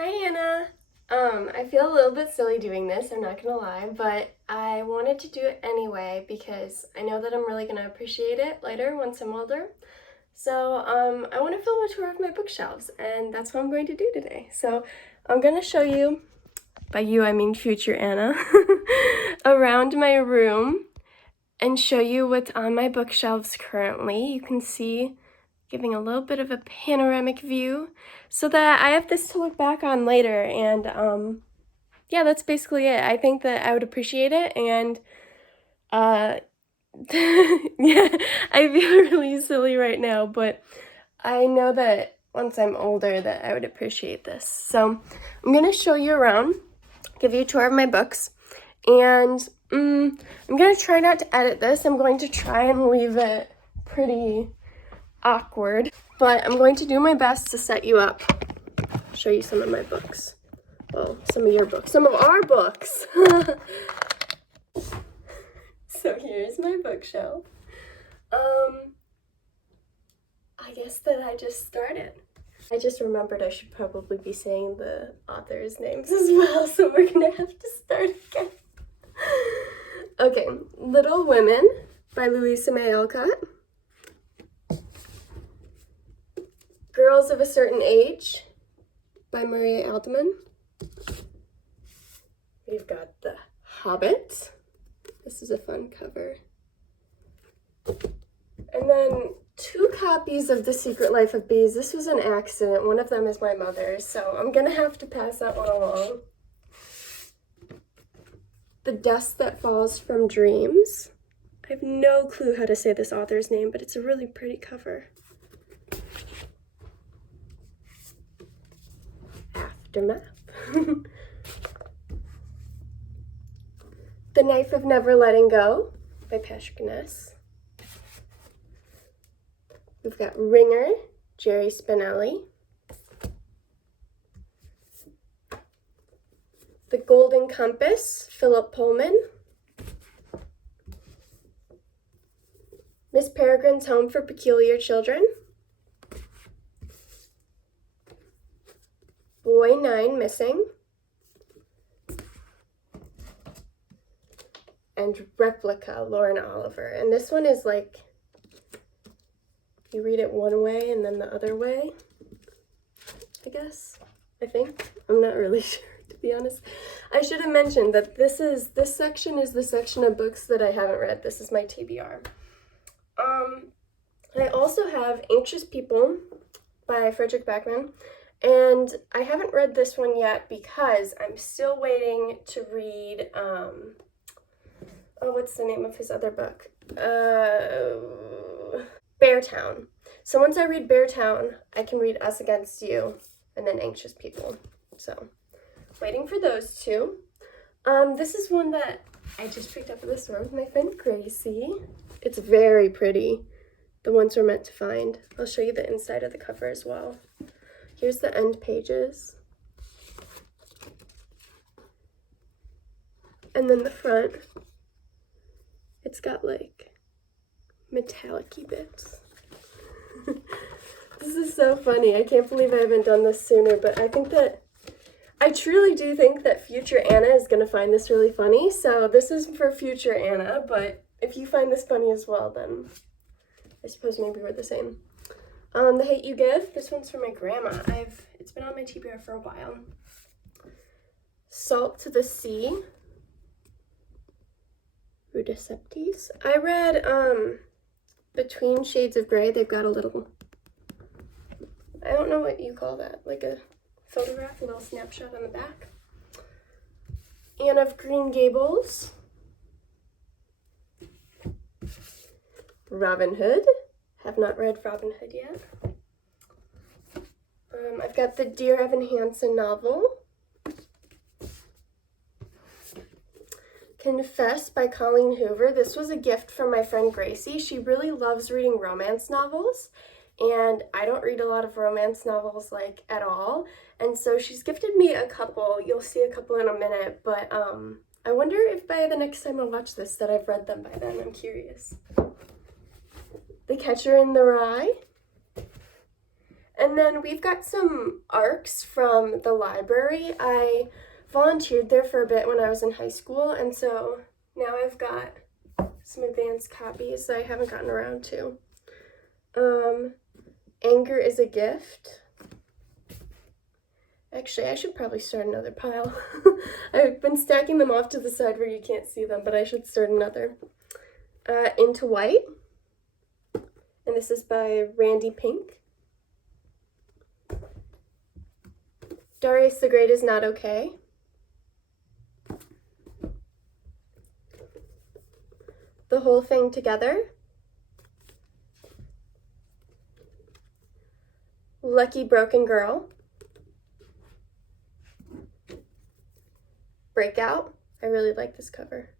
Hi, Anna. I feel a little bit silly doing this, I'm not gonna lie, but I wanted to do it anyway because I know that I'm really gonna appreciate it later once I'm older. So, I want to film a tour of my bookshelves, and that's what I'm going to do today. So, I'm gonna show you, by you I mean future Anna, around my room and show you what's on my bookshelves currently. You can see, giving a little bit of a panoramic view so that I have this to look back on later. And yeah, that's basically it. I think that I would appreciate it, and yeah, I feel really silly right now, but I know that once I'm older that I would appreciate this. So I'm gonna show you around, give you a tour of my books, and I'm gonna try not to edit this. I'm going to try and leave it pretty awkward, but I'm going to do my best to set you up, show you some of my books. Well, some of your books, some of our books. So here's my bookshelf. I guess that I just started. I just remembered I should probably be saying the authors' names as well, so we're gonna have to start again. Okay, Little Women by Louisa May Alcott. Girls of a Certain Age by Maria Alderman. We've got The Hobbit. This is a fun cover. And then 2 copies of The Secret Life of Bees. This was an accident. One of them is my mother's, so I'm gonna have to pass that one along. The Dust That Falls from Dreams. I have no clue how to say this author's name, but it's a really pretty cover. Aftermath. The Knife of Never Letting Go by Patrick Ness. We've got Ringer, Jerry Spinelli. The Golden Compass, Philip Pullman. Miss Peregrine's Home for Peculiar Children. Boy 9 Missing. And Replica, Lauren Oliver. And this one is like, you read it one way and then the other way, I guess, I think. I'm not really sure, to be honest. I should have mentioned that this section is the section of books that I haven't read. This is my TBR. I also have Anxious People by Frederick Backman, and I haven't read this one yet because I'm still waiting to read, what's the name of his other book? Beartown. So once I read Beartown, I can read Us Against You and then Anxious People. So waiting for those 2. This is one that I just picked up at the store with my friend Gracie. It's very pretty. The ones we're meant to find. I'll show you the inside of the cover as well. Here's the end pages. And then the front. It's got like metallic-y bits. This is so funny. I can't believe I haven't done this sooner, but I truly do think that future Anna is going to find this really funny. So this is for future Anna, but if you find this funny as well, then I suppose maybe we're the same. The Hate You Give. This one's for my grandma. It's been on my TBR for a while. Salt to the Sea. Rudeceptes. I read Between Shades of Grey. They've got a little, I don't know what you call that, like a photograph, a little snapshot on the back. Anne of Green Gables. Robin Hood. Have not read Robin Hood yet. I've got the Dear Evan Hansen novel. Confess by Colleen Hoover. This was a gift from my friend Gracie. She really loves reading romance novels, and I don't read a lot of romance novels like at all, and so she's gifted me a couple. You'll see a couple in a minute, but I wonder if by the next time I watch this that I've read them by then. I'm curious. The Catcher in the Rye. And then we've got some ARCs from the library. I volunteered there for a bit when I was in high school, and so now I've got some advanced copies that I haven't gotten around to. Anger is a Gift. Actually, I should probably start another pile. I've been stacking them off to the side where you can't see them, but I should start another. Into White. And this is by Randy Pink. Darius the Great is Not Okay. The Whole Thing Together. Lucky Broken Girl. Breakout. I really like this cover.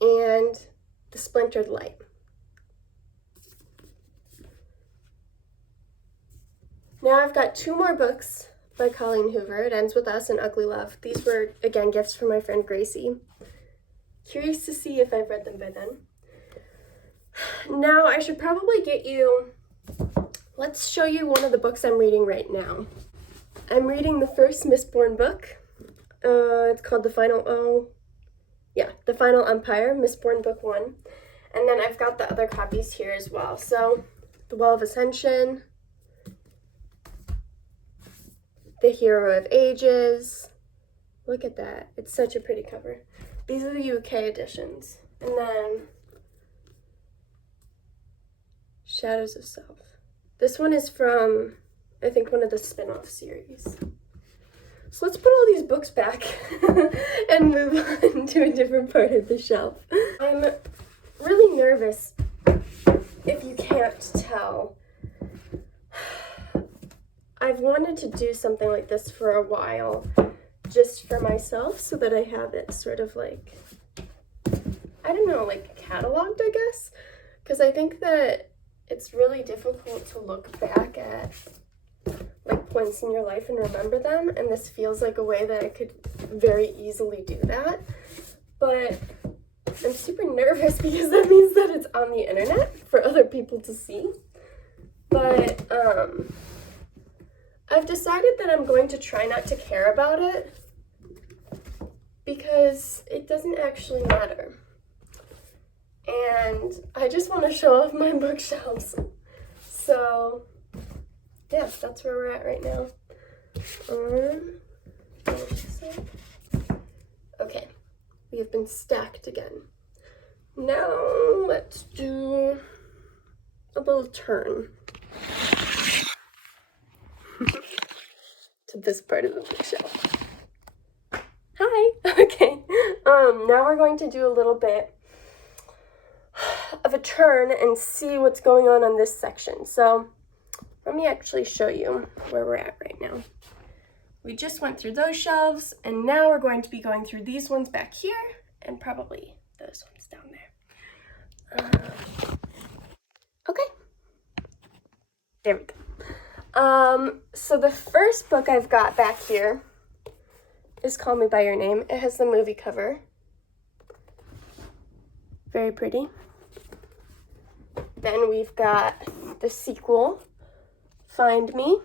And The Splintered Light. Now I've got two more books by Colleen Hoover. It Ends With Us and Ugly Love. These were, again, gifts from my friend Gracie. Curious to see if I've read them by then. Now I should probably get you, let's show you one of the books I'm reading right now. I'm reading the first Mistborn book. It's called The Final Empire, Mistborn Book 1. And then I've got the other copies here as well. So, The Well of Ascension, The Hero of Ages. Look at that. It's such a pretty cover. These are the UK editions. And then Shadows of Self. This one is from, I think, one of the spin-off series. So let's put all these books back and move on to a different part of the shelf. I'm really nervous, if you can't tell. I've wanted to do something like this for a while, just for myself, so that I have it sort of like, I don't know, like cataloged, I guess? Because I think that it's really difficult to look back at like points in your life and remember them, and this feels like a way that I could very easily do that. But I'm super nervous because that means that it's on the internet for other people to see. But I've decided that I'm going to try not to care about it because it doesn't actually matter. And I just want to show off my bookshelves. So yeah, that's where we're at right now. Okay, we have been stacked again. Now let's do a little turn to this part of the bookshelf. Hi. Okay. Now we're going to do a little bit of a turn and see what's going on this section. So let me actually show you where we're at right now. We just went through those shelves, and now we're going to be going through these ones back here, and probably those ones down there. Okay. There we go. So the first book I've got back here is Call Me By Your Name. It has the movie cover. Very pretty. Then we've got the sequel, Find Me.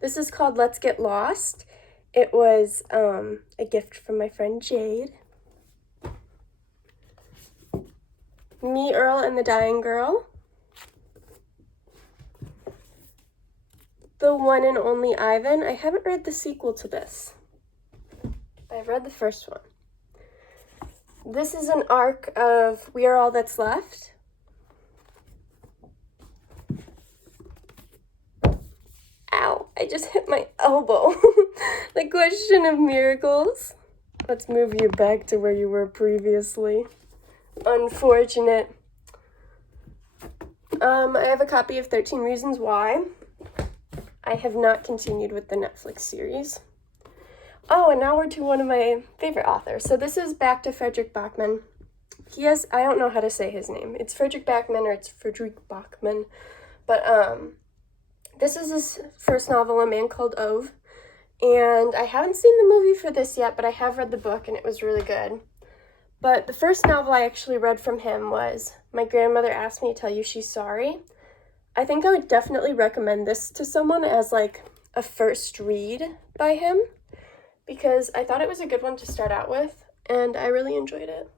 This is called Let's Get Lost. It was a gift from my friend Jade. Me, Earl, and the Dying Girl. The One and Only Ivan. I haven't read the sequel to this. I've read the first one. This is an arc of We Are All That's Left. Ow, I just hit my elbow. The Question of Miracles. Let's move you back to where you were previously. Unfortunate. I have a copy of 13 Reasons Why. I have not continued with the Netflix series. Oh, and now we're to one of my favorite authors. So this is back to Frederick Bachman. I don't know how to say his name. It's Frederick Bachman or it's Frederick Bachman. But this is his first novel, A Man Called Ove. And I haven't seen the movie for this yet, but I have read the book and it was really good. But the first novel I actually read from him was My Grandmother Asked Me to Tell You She's Sorry. I think I would definitely recommend this to someone as like a first read by him because I thought it was a good one to start out with and I really enjoyed it.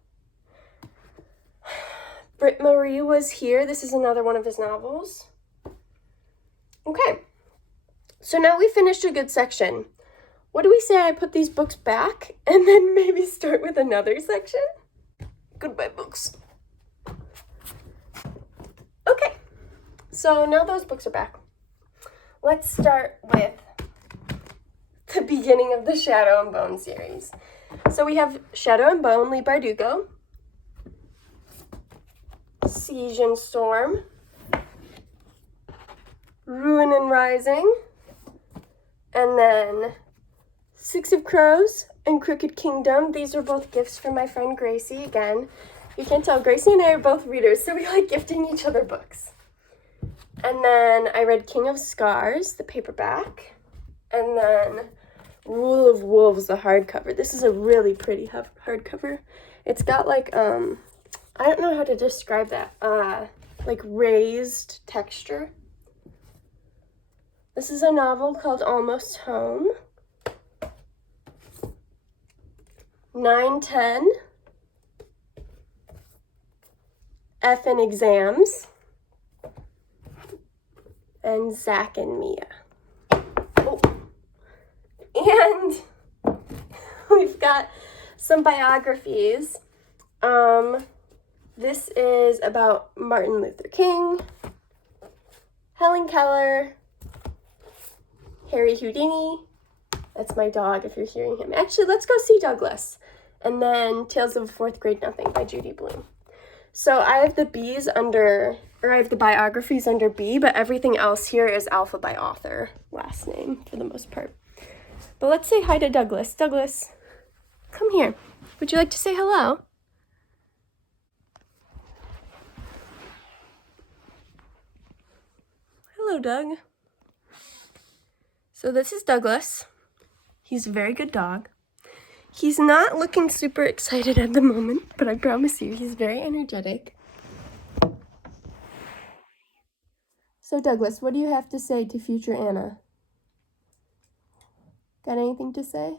Britt Marie Was Here. This is another one of his novels. Okay, so now we finished a good section. What do we say I put these books back and then maybe start with another section? Goodbye, books. Okay, so now those books are back. Let's start with the beginning of the Shadow and Bone series. So we have Shadow and Bone, Leigh Bardugo, Siege and Storm, Ruin and Rising, and then Six of Crows and Crooked Kingdom. These are both gifts from my friend Gracie. Again, you can tell Gracie and I are both readers, so we like gifting each other books. And then I read King of Scars, the paperback, and then Rule of Wolves, the hardcover. This is a really pretty hardcover. It's got like, I don't know how to describe that, like raised texture. This is a novel called Almost Home. 910. F in Exams. And Zach and Mia. Oh. And we've got some biographies. This is about Martin Luther King, Helen Keller, Harry Houdini. That's my dog if you're hearing him. Actually, let's go see Douglas. And then Tales of a Fourth Grade Nothing by Judy Blume. So I have the biographies under B, but everything else here is alpha by author, last name for the most part. But let's say hi to Douglas. Douglas, come here. Would you like to say hello? Hello, Doug. So this is Douglas. He's a very good dog. He's not looking super excited at the moment, but I promise you, he's very energetic. So Douglas, what do you have to say to future Anna? Got anything to say?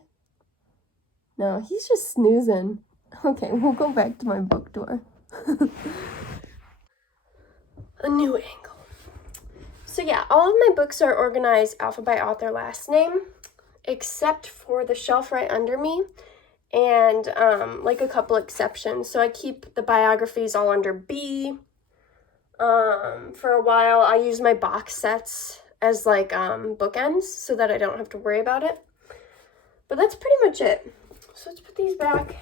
No, he's just snoozing. Okay, we'll go back to my book tour. A new angle. So yeah, all of my books are organized alpha by author last name, except for the shelf right under me, and like a couple exceptions. So I keep the biographies all under B. For a while, I use my box sets as like bookends so that I don't have to worry about it. But that's pretty much it. So let's put these back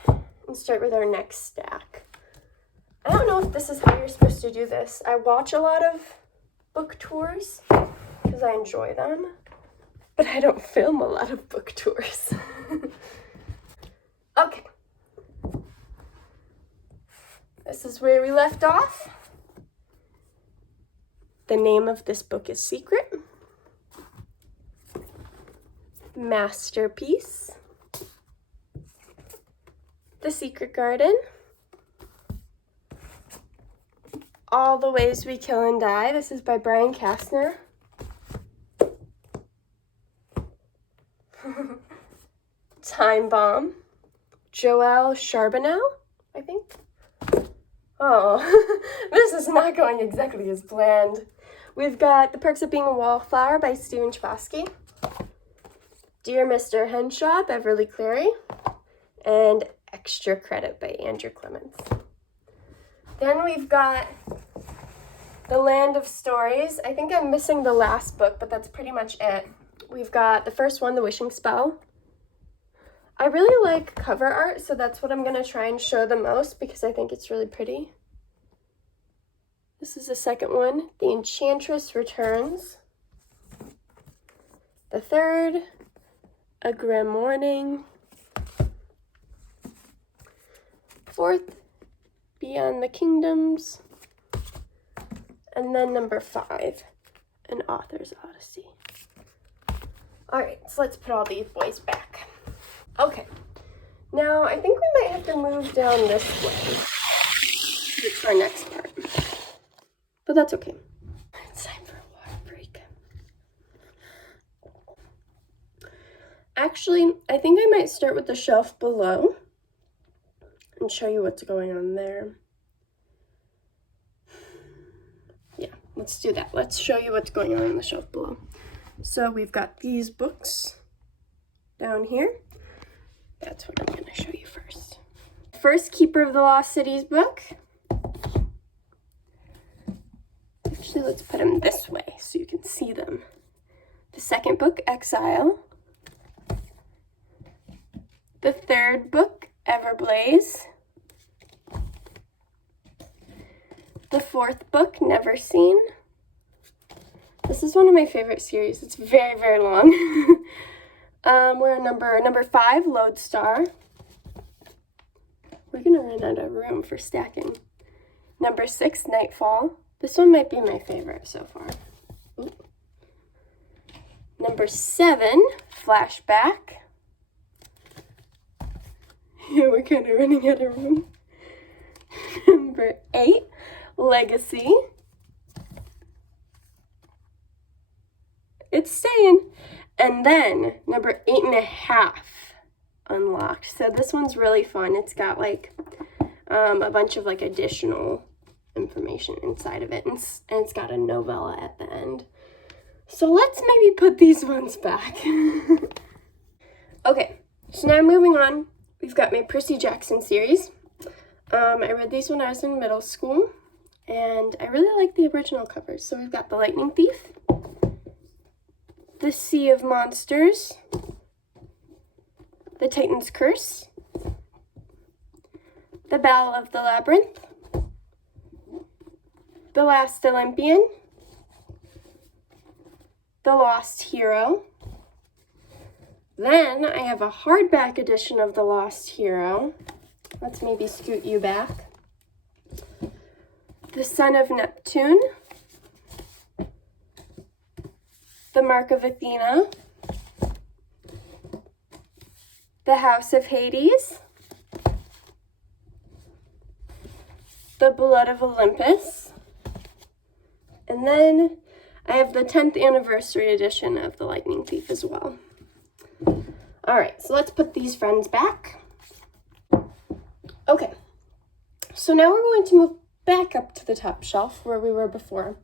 and start with our next stack. I don't know if this is how you're supposed to do this. I watch a lot of book tours because I enjoy them, but I don't film a lot of book tours. Okay. This is where we left off. The name of this book is Secret. Masterpiece. The Secret Garden. All the Ways We Kill and Die. This is by Brian Kastner. Time Bomb. Joelle Charbonneau, I think. Oh, this is not going exactly as planned. We've got The Perks of Being a Wallflower by Stephen Chbosky. Dear Mr. Henshaw, Beverly Cleary. And Extra Credit by Andrew Clements. Then we've got The Land of Stories. I think I'm missing the last book, but that's pretty much it. We've got the first one, The Wishing Spell. I really like cover art, so that's what I'm going to try and show the most because I think it's really pretty. This is the second one, The Enchantress Returns. The third, A Grim Morning. Fourth, Beyond the Kingdoms. And then number 5, An Author's Odyssey. All right, so let's put all these boys back. Okay, Now, I think we might have to move down this way. It's our next part. But that's okay. It's time for a water break. Actually, I think I might start with the shelf below and show you what's going on there. Yeah, let's do that. Let's show you what's going on the shelf below. So we've got these books down here. That's what I'm going to show you first. First, Keeper of the Lost Cities book. Actually, let's put them this way so you can see them. The second book, Exile. The third book, Everblaze. The fourth book, Never Seen. This is one of my favorite series. It's very, very long. We're on number 5, Lodestar. We're gonna run out of room for stacking. Number 6, Nightfall. This one might be my favorite so far. Ooh. Number 7, Flashback. Yeah, we're kind of running out of room. Number 8, Legacy. It's staying. And then number 8.5, Unlocked. So this one's really fun. It's got like a bunch of like additional information inside of it, and it's got a novella at the end. So let's maybe put these ones back. Okay, so now moving on, we've got my Percy Jackson series. I read these when I was in middle school, and I really like the original covers. So we've got The Lightning Thief, The Sea of Monsters, The Titan's Curse, The Battle of the Labyrinth, The Last Olympian, The Lost Hero. Then I have a hardback edition of The Lost Hero. Let's maybe scoot you back. The Son of Neptune, The Mark of Athena, The House of Hades, The Blood of Olympus, and then I have the 10th anniversary edition of The Lightning Thief as well. All right, so let's put these friends back. Okay, so now we're going to move back up to the top shelf where we were before,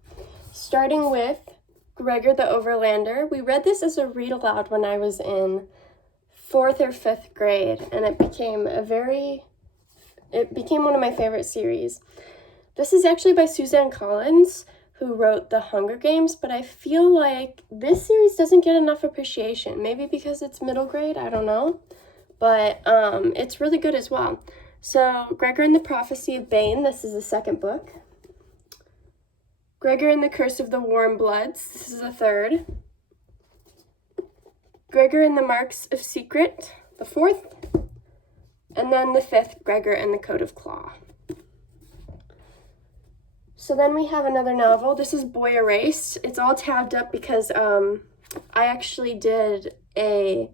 starting with Gregor the Overlander. We read this as a read aloud when I was in 4th or 5th grade, and it became one of my favorite series. This is actually by Suzanne Collins, who wrote The Hunger Games, but I feel like this series doesn't get enough appreciation. Maybe because it's middle grade, I don't know. But it's really good as well. So, Gregor and the Prophecy of Bane, this is the second book. Gregor and the Curse of the Warm Bloods, this is the third. Gregor and the Marks of Secret, the fourth. And then the fifth, Gregor and the Code of Claw. So then we have another novel. This is Boy Erased. It's all tabbed up because I actually did a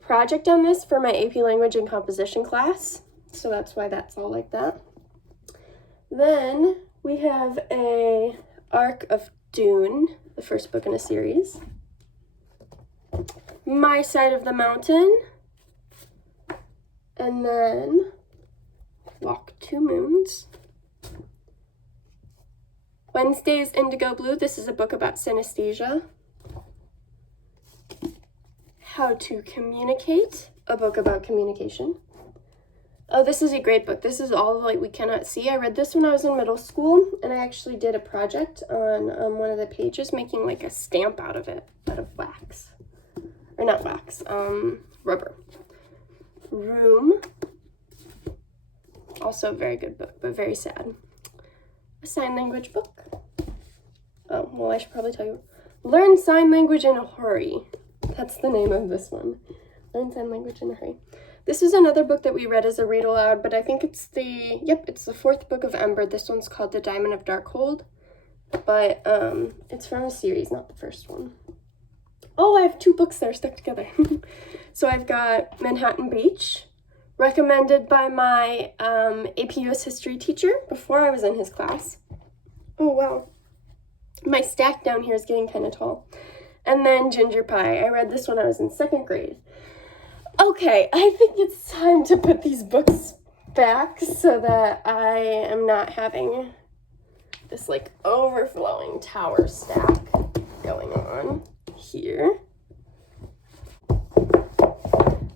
project on this for my AP Language and Composition class. So that's why that's all like that. Then we have a Arc of Dune, the first book in a series. My Side of the Mountain. And then Walk Two Moons. Wednesday's Indigo Blue. This is a book about synesthesia. How to Communicate, a book about communication. Oh, this is a great book. This is All the Light We Cannot See. I read this when I was in middle school, and I actually did a project on one of the pages, making like a stamp out of it, out of wax. Or not wax, rubber. Room. Also a very good book, but very sad. A sign language book. Oh, well, I should probably tell you. Learn Sign Language in a Hurry. That's the name of this one. Learn Sign Language in a Hurry. This is another book that we read as a read aloud, but I think it's the fourth book of Ember. This one's called The Diamond of Darkhold, but it's from a series, not the first one. Oh, I have two books that are stuck together. So I've got Manhattan Beach, recommended by my AP US history teacher before I was in his class. Oh, wow. My stack down here is getting kind of tall. And then Ginger Pie. I read this when I was in 2nd grade. Okay, I think it's time to put these books back so that I am not having this like overflowing tower stack going on here.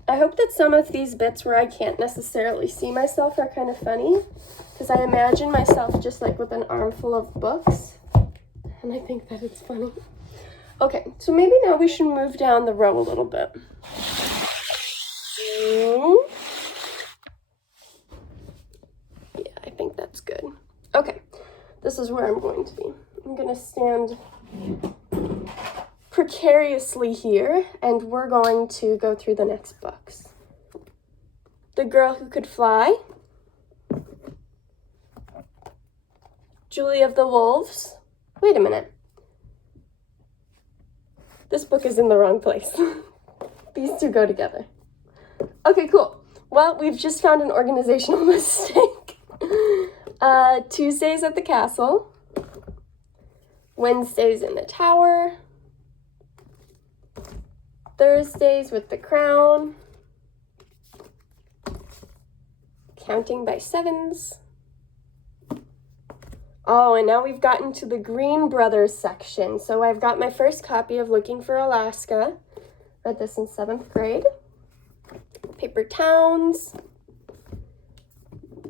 I hope that some of these bits where I can't necessarily see myself are kind of funny, because I imagine myself just like with an armful of books, and I think that it's funny. Okay, so maybe now we should move down the row a little bit. Yeah, I think that's good. Okay, this is where I'm going to be. I'm going to stand precariously here, and we're going to go through the next books. The Girl Who Could Fly, Julie of the Wolves. Wait a minute. This book is in the wrong place. These two go together. Okay, cool. Well, we've just found an organizational mistake. Tuesdays at the Castle, Wednesdays in the Tower, Thursdays with the Crown, Counting by Sevens. Oh, and now we've gotten to the Green Brothers section. So I've got my first copy of Looking for Alaska. Read this in 7th grade. Paper Towns,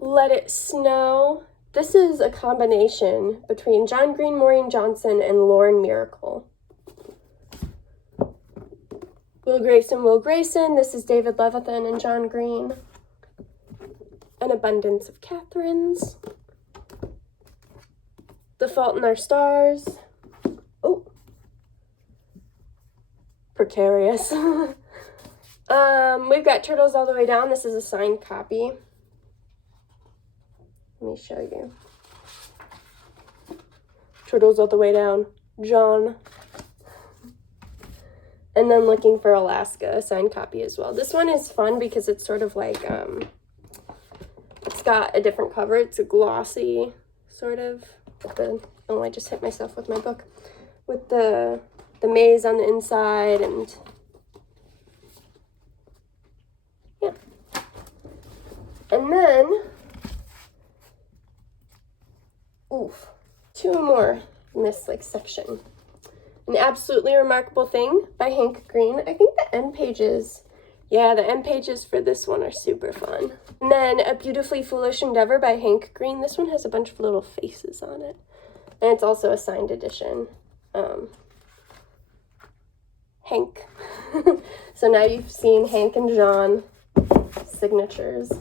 Let It Snow. This is a combination between John Green, Maureen Johnson, and Lauren Miracle. Will Grayson. This is David Levithan and John Green. An Abundance of Catherines. The Fault in Our Stars. Oh. Precarious. We've got Turtles All the Way Down. This is a signed copy. Let me show you. Turtles All the Way Down. John. And then Looking for Alaska, a signed copy as well. This one is fun because it's sort of like, it's got a different cover. It's a glossy, sort of. Oh, I just hit myself with my book. With the maze on the inside and... yeah. And then... oof. 2 more in this, like, section. An Absolutely Remarkable Thing by Hank Green. I think the end pages... yeah, the end pages for this one are super fun. And then A Beautifully Foolish Endeavor by Hank Green. This one has a bunch of little faces on it. And it's also a signed edition. Hank. So now you've seen Hank and John signatures.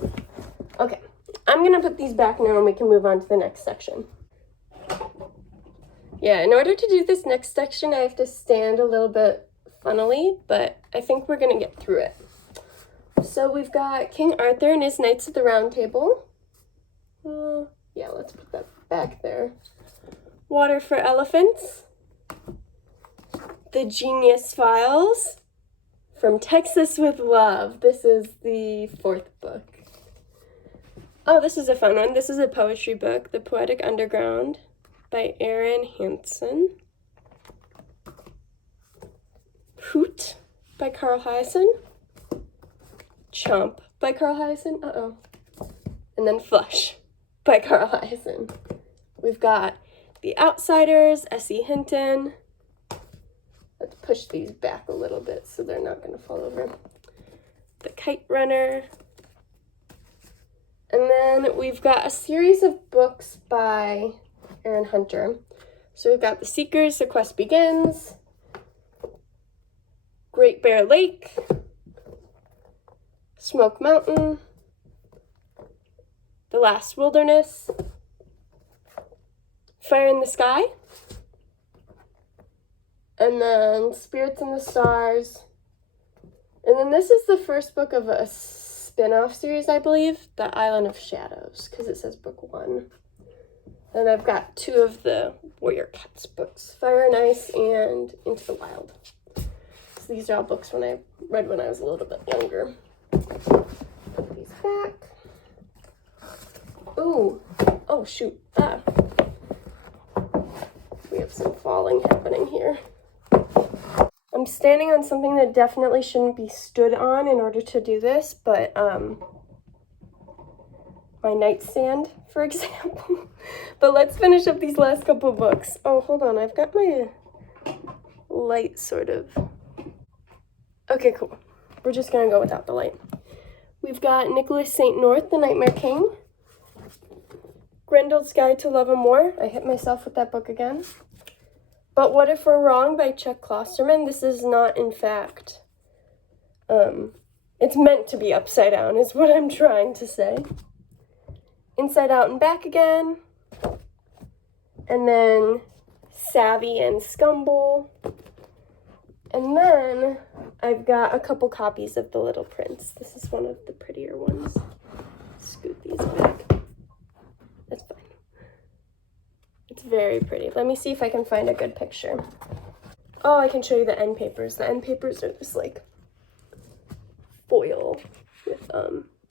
Okay, I'm going to put these back now and we can move on to the next section. Yeah, in order to do this next section, I have to stand a little bit funnily, but I think we're going to get through it. So we've got King Arthur and his Knights of the Round Table. Yeah, let's put that back there. Water for Elephants. The Genius Files. From Texas with Love. This is the 4th book. Oh, this is a fun one. This is a poetry book, The Poetic Underground by Erin Hansen. Hoot by Carl Hyacin. Chomp by Carl Hyacin. Uh-oh. And then Flush by Carl Hyacin. We've got The Outsiders, S.E. Hinton. Let's push these back a little bit so they're not going to fall over. The Kite Runner. And then we've got a series of books by Aaron Hunter. So we've got The Seekers, The Quest Begins, Great Bear Lake, Smoke Mountain, The Last Wilderness, Fire in the Sky, and then Spirits in the Stars. And then this is the first book of a spin-off series, I believe, The Island of Shadows, because it says book 1. And I've got 2 of the Warrior Cats books, Fire and Ice and Into the Wild. So these are all books I read when I was a little bit younger. Put these back. Ooh, oh shoot, we have some falling happening here. I'm standing on something that definitely shouldn't be stood on in order to do this, but my nightstand, for example. But let's finish up these last couple of books. Oh, hold on, I've got my light sort of. Okay, cool. We're just gonna go without the light. We've got Nicholas St. North, The Nightmare King. Grendel's Guide to Love and More. I hit myself with that book again. But What If We're Wrong by Chuck Klosterman. This is not, in fact, it's meant to be upside down is what I'm trying to say. Inside Out and Back Again. And then Savvy and Scumble. And then I've got a couple copies of The Little Prince. This is one of the prettier ones. Scoot these back. That's fine. It's very pretty. Let me see if I can find a good picture. Oh, I can show you the end papers. The end papers are this like foil with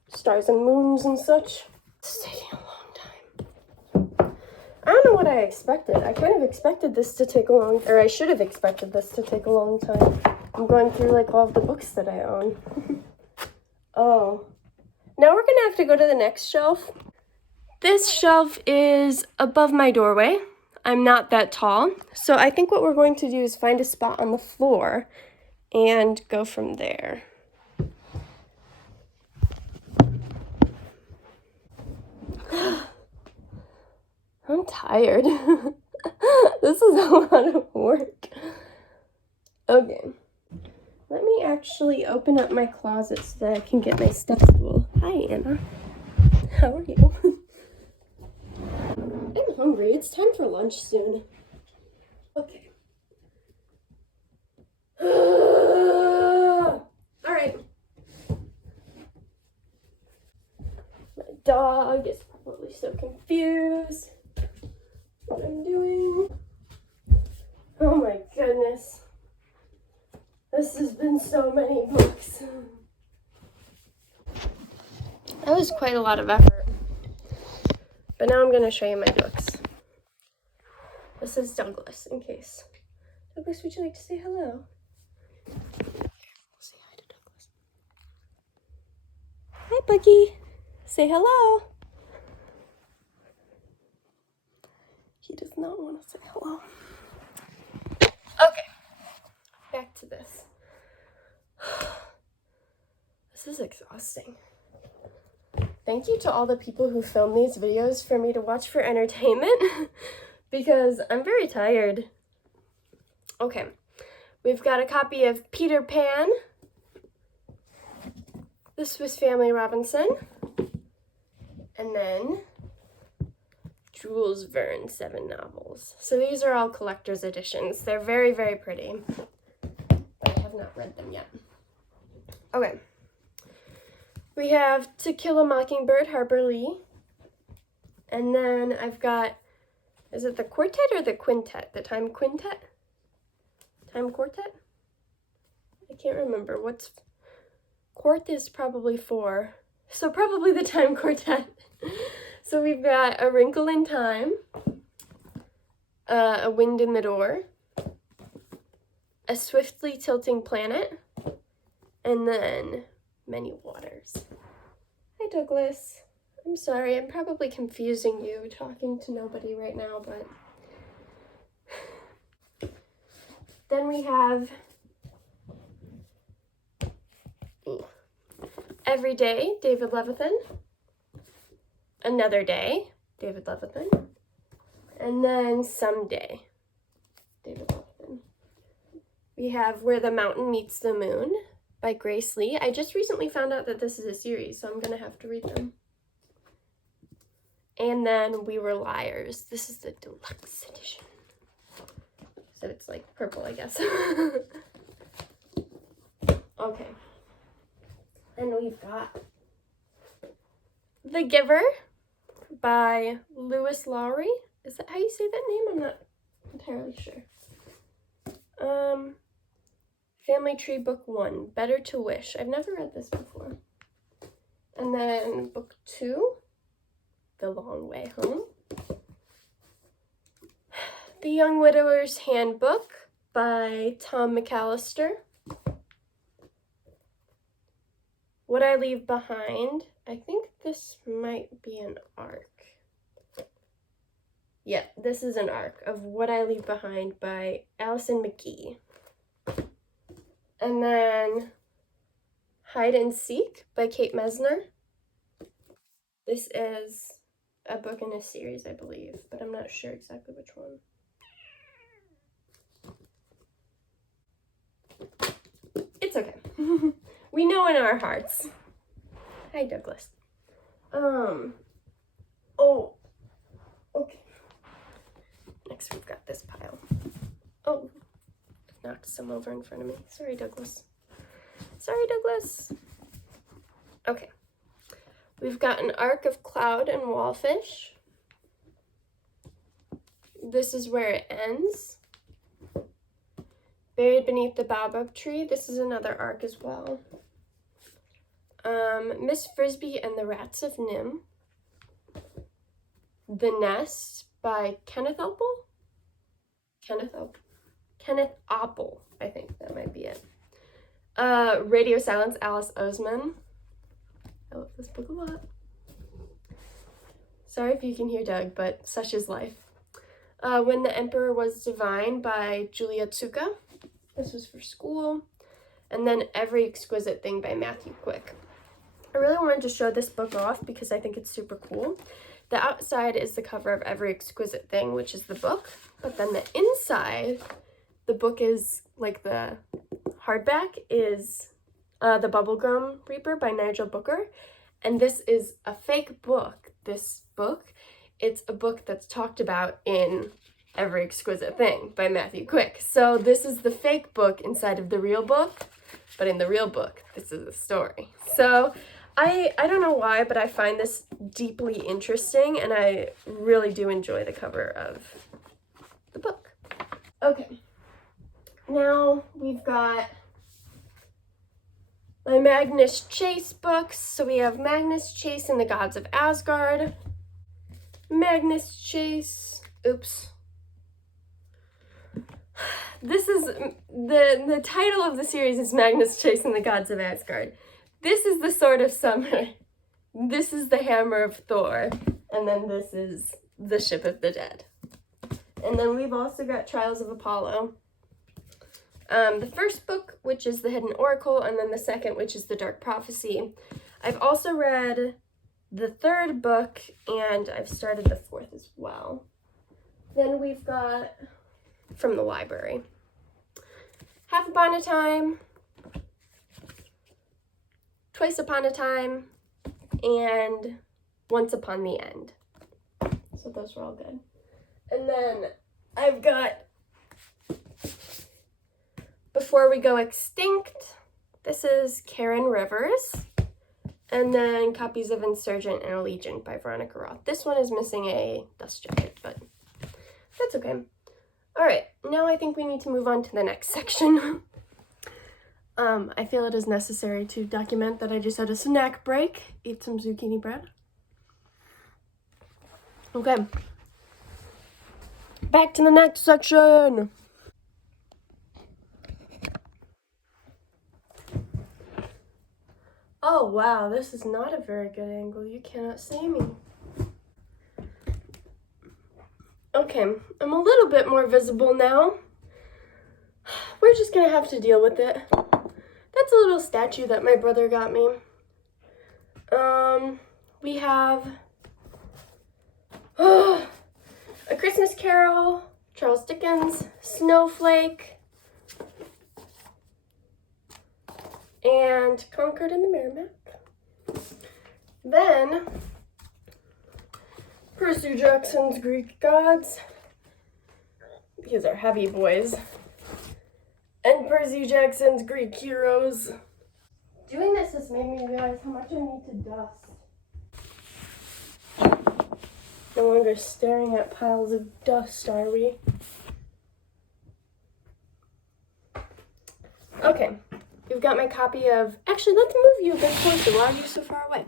stars and moons and such. It's taking a long time. I don't know what I expected. I kind of expected this to take a long, or I should have expected this to take a long time. I'm going through like all of the books that I own. Oh. Now we're gonna have to go to the next shelf. This shelf is above my doorway. I'm not that tall. So I think what we're going to do is find a spot on the floor and go from there. I'm tired. This is a lot of work. Okay. Let me actually open up my closet so that I can get my step stool. Hi, Anna. How are you? I'm hungry. It's time for lunch soon. Okay. All right. My dog is probably so confused what I'm doing. Oh my goodness. This has been so many books. That was quite a lot of effort. But now I'm going to show you my books. This is Douglas, in case. Douglas, would you like to say hello? Say hi to Douglas. Hi, Buggy. Say hello. He does not want to say hello. Okay, back to this. This is exhausting. Thank you to all the people who film these videos for me to watch for entertainment because I'm very tired. Okay, we've got a copy of Peter Pan, The Swiss Family Robinson, and then Jules Verne 7 novels. So these are all collector's editions. They're very, very pretty, but I have not read them yet. Okay. We have To Kill a Mockingbird, Harper Lee. And then I've got, is it the quartet or the quintet? The time quintet? Time quartet? I can't remember. What's, quart is probably 4. So probably the time quartet. So we've got A Wrinkle in Time, A Wind in the Door, A Swiftly Tilting Planet, and then Many Waters. Hi, Douglas. I'm sorry, I'm probably confusing you talking to nobody right now, but... Then we have Every Day, David Levithan. Another Day, David Levithan. And then Someday, David Levithan. We have Where the Mountain Meets the Moon by Grace Lee. I just recently found out that this is a series, so I'm going to have to read them. And then We Were Liars. This is the deluxe edition. So it's like purple, I guess. Okay. And we've got The Giver by Lewis Lowry. Is that how you say that name? I'm not entirely sure. Family Tree Book 1, Better to Wish. I've never read this before. And then book 2, The Long Way Home. The Young Widower's Handbook by Tom McAllister. What I Leave Behind. I think this might be an arc. Yeah, this is an arc of What I Leave Behind by Allison McGee. And then Hide and Seek by Kate Mesner. This is a book in a series, I believe, but I'm not sure exactly which one. It's okay. We know in our hearts. Hi, Douglas. Oh, okay. Next, we've got this pile. Oh, knocked some over in front of me. Sorry, Douglas. Sorry, Douglas. Okay. We've got an arc of Cloud and Wallfish. This is where it ends. Buried Beneath the Baobab Tree. This is another arc as well. Miss Frisbee and the Rats of Nim. The Nest by Kenneth Opel? Kenneth Opel, I think that might be it. Radio Silence, Alice Oseman. I love this book a lot. Sorry if you can hear Doug, but such is life. When the Emperor Was Divine by Julia Tsuka. This was for school. And then Every Exquisite Thing by Matthew Quick. I really wanted to show this book off because I think it's super cool. The outside is the cover of Every Exquisite Thing, which is the book. But then the inside, the book is, like the hardback, is The Bubblegum Reaper by Nigel Booker. And this is a fake book. This book, it's a book that's talked about in Every Exquisite Thing by Matthew Quick. So this is the fake book inside of the real book, but in the real book, this is the story. So I don't know why, but I find this deeply interesting, and I really do enjoy the cover of the book. Okay, now we've got my Magnus Chase books. So we have Magnus Chase and the Gods of Asgard. Magnus Chase, oops. This is, the title of the series is Magnus Chase and the Gods of Asgard. This is the Sword of Summer. This is the Hammer of Thor. And then this is the Ship of the Dead. And then we've also got Trials of Apollo. The first book, which is The Hidden Oracle, and then the second, which is The Dark Prophecy. I've also read the third book, and I've started the fourth as well. Then we've got, from the library, Half Upon a Time, Twice Upon a Time, and Once Upon the End. So those were all good. And then I've got Before We Go Extinct. This is Karen Rivers. And then copies of Insurgent and Allegiant by Veronica Roth. This one is missing a dust jacket, but that's okay. All right, now I think we need to move on to the next section. I feel it is necessary to document that I just had a snack break, ate some zucchini bread. Okay, back to the next section. Oh wow, this is not a very good angle. You cannot see me. Okay, I'm a little bit more visible now. We're just gonna have to deal with it. That's a little statue that my brother got me. We have A Christmas Carol, Charles Dickens, Snowflake, and Concord and the Merrimack. Then Percy Jackson's Greek Gods. These are heavy boys. And Percy Jackson's Greek Heroes. Doing this has made me realize how much I need to dust. No longer staring at piles of dust, are we? Okay, We've got my copy of, actually, let's move you a bit closer. Why are you so far away?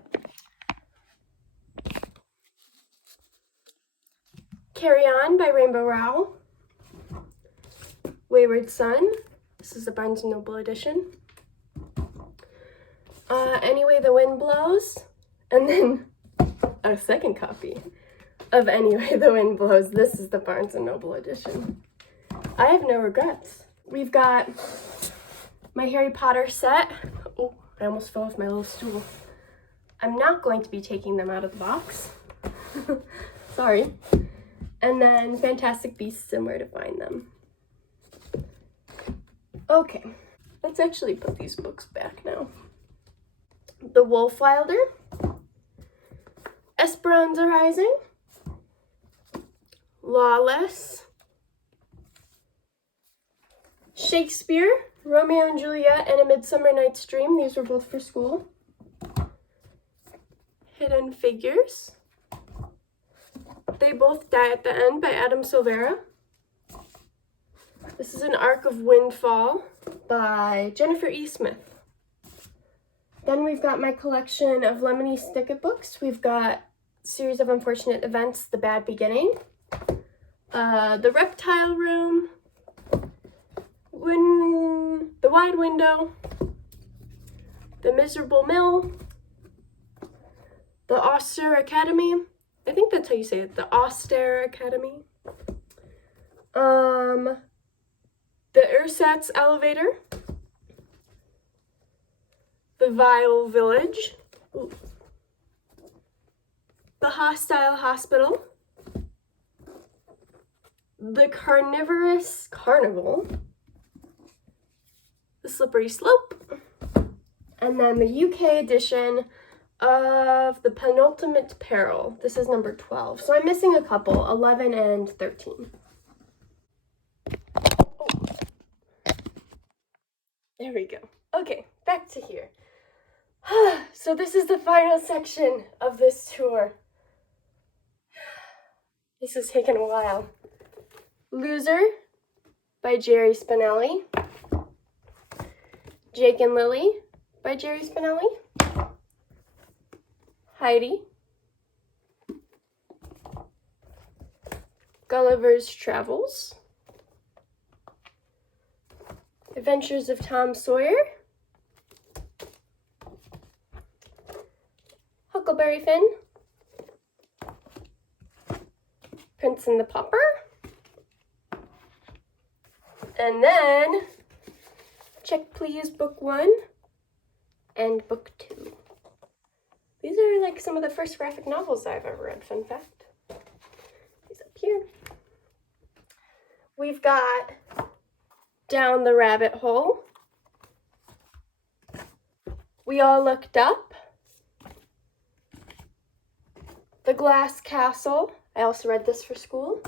Carry On by Rainbow Rowell. Wayward Son. This is the Barnes & Noble edition. Anyway the Wind Blows. And then a second copy of Anyway the Wind Blows. This is the Barnes & Noble edition. I have no regrets. We've got my Harry Potter set. Oh, I almost fell off my little stool. I'm not going to be taking them out of the box. Sorry. And then Fantastic Beasts and Where to Find Them. Okay, let's actually put these books back now. The Wolfwilder, Esperanza Rising, Lawless, Shakespeare, Romeo and Juliet, and A Midsummer Night's Dream. These were both for school. Hidden Figures, They Both Die at the End by Adam Silvera. This is an Arc of Windfall by Jennifer E. Smith. Then we've got my collection of Lemony Snicket books. We've got Series of Unfortunate Events, The Bad Beginning, The Reptile Room, The Wide Window, The Miserable Mill, The Austere Academy. I think that's how you say it, The Austere Academy. The Ersatz Elevator, The Vile Village, ooh, The Hostile Hospital, The Carnivorous Carnival, The Slippery Slope, and then the UK edition of The Penultimate Peril. This is number 12. So I'm missing a couple, 11 and 13. There we go. Okay, back to here. So this is the final section of this tour. This has taken a while. Loser by Jerry Spinelli. Jake and Lily by Jerry Spinelli. Heidi. Gulliver's Travels. Adventures of Tom Sawyer. Huckleberry Finn. Prince and the Pauper. And then, check please, book 1 and book 2. These are like some of the first graphic novels I've ever read, fun fact. These up here. We've got Down the Rabbit Hole. We All Looked Up. The Glass Castle. I also read this for school.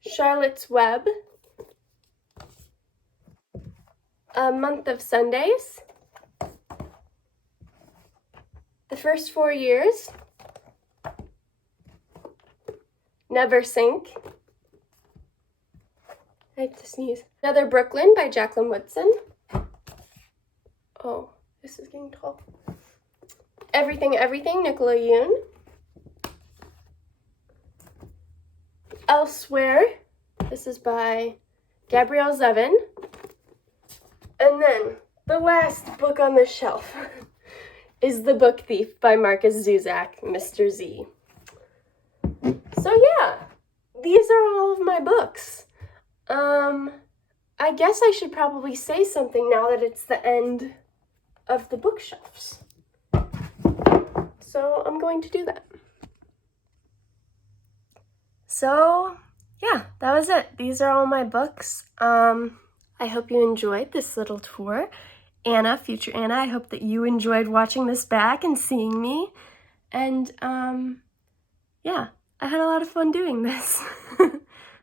Charlotte's Web. A Month of Sundays. The First 4 Years. Never Sink. I have to sneeze. Another Brooklyn by Jacqueline Woodson. Oh, this is getting tall. Everything, Everything, Nicola Yoon. Elsewhere. This is by Gabrielle Zevin. And then the last book on the shelf is The Book Thief by Marcus Zuzak, Mr. Z. So yeah, these are all of my books. I guess I should probably say something now that it's the end of the bookshelves. So I'm going to do that. So yeah, that was it. These are all my books. I hope you enjoyed this little tour. Anna, future Anna, I hope that you enjoyed watching this back and seeing me. And yeah, I had a lot of fun doing this.